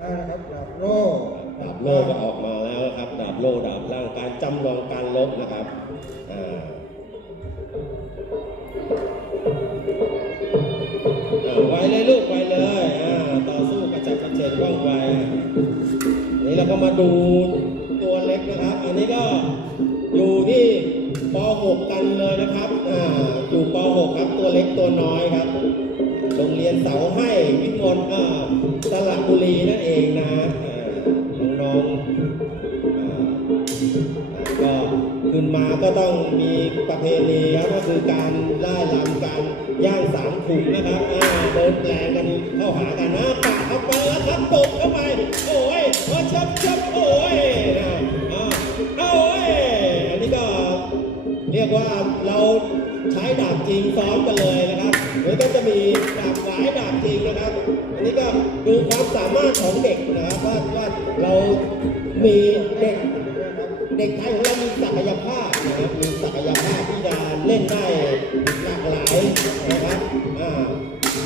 นะครับดาบโล่ดาบโล่ก็ออกมาแล้วนะครับ ดาบโล่ดาบล่างการจำลองการลบนะครับอ่าไวเลยลูกไวเลยอ่าต่อสู้กระจับกระเฉดว่องไวนี่เราก็มาดูตัวเล็กนะครับ อันนี้ก็อยู่ที่ป .6 กันเลยนะครับอ่าอยู่ป .6 ครับตัวเล็กตัวน้อยครับโรงเรียนเสาให้วิมลอ่า สระบุรีนั่นเองนะน้องๆก็ขึ้นมาก็ต้องมีประเพณีครับก็คือการไล่ลำการย่างสามขุมนะครับเดินแปลงกันเข้าหากันนะปะเข้าไปแล้วครับตบเข้าไปโอ้ยโอ้ยชับชับโอ้ยนะโอ้ยอันนี้ก็เรียกว่าเราใช้ดาบจริงซ้อมกันเลยนะครับเดี๋ยวก็จะมีดาบหวายดาบจริงนะครับ ดูความสามารถของเด็กนะครับว่าว่าเรามีเด็กเด็กไทยของเรามีศักยภาพนะครับมีศักยภาพที่จะเล่นได้หลากหลายนะครับอ่า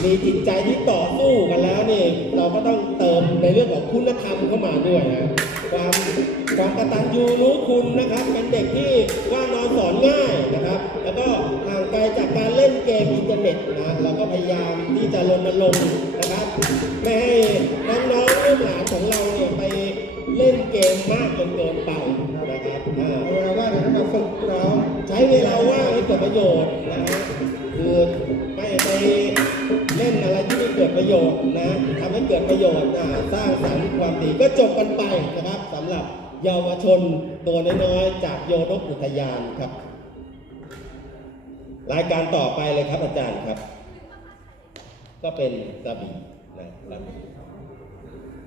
มีจิตใจที่ต่อสู้กันแล้วนี่เราก็ต้องเติมในเรื่องของคุณธรรมเข้ามาด้วยนะความความกตัญญูรู้คุณนะครับ เป็นเด็กที่ว่านอนสอนง่ายนะครับ ก็พยายามที่จะรณรงค์นะครับไม่ให้น้องๆลูกหลานของเราเนี่ยไปเล่นเกมมากจนเกินไปนะครับอ่าเอาเวลาว่างเดี๋ยวมาฝึกซ้อมใช้เวลาว่างให้เกิดประโยชน์นะฮะคือไม่ไปเล่นอะไรที่ไม่เกิดประโยชน์นะทำให้เกิดประโยชน์นะสร้างสรรค์ความดีก็จบกันไปนะครับสำหรับเยาวชนตัวน้อยๆจากโยนกอุทยานครับ รายการต่อไปเลยครับอาจารย์ครับ ก็เป็นกระบี่นะกระบี่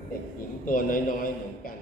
เด็กหญิงตัวน้อยๆเหมือนกัน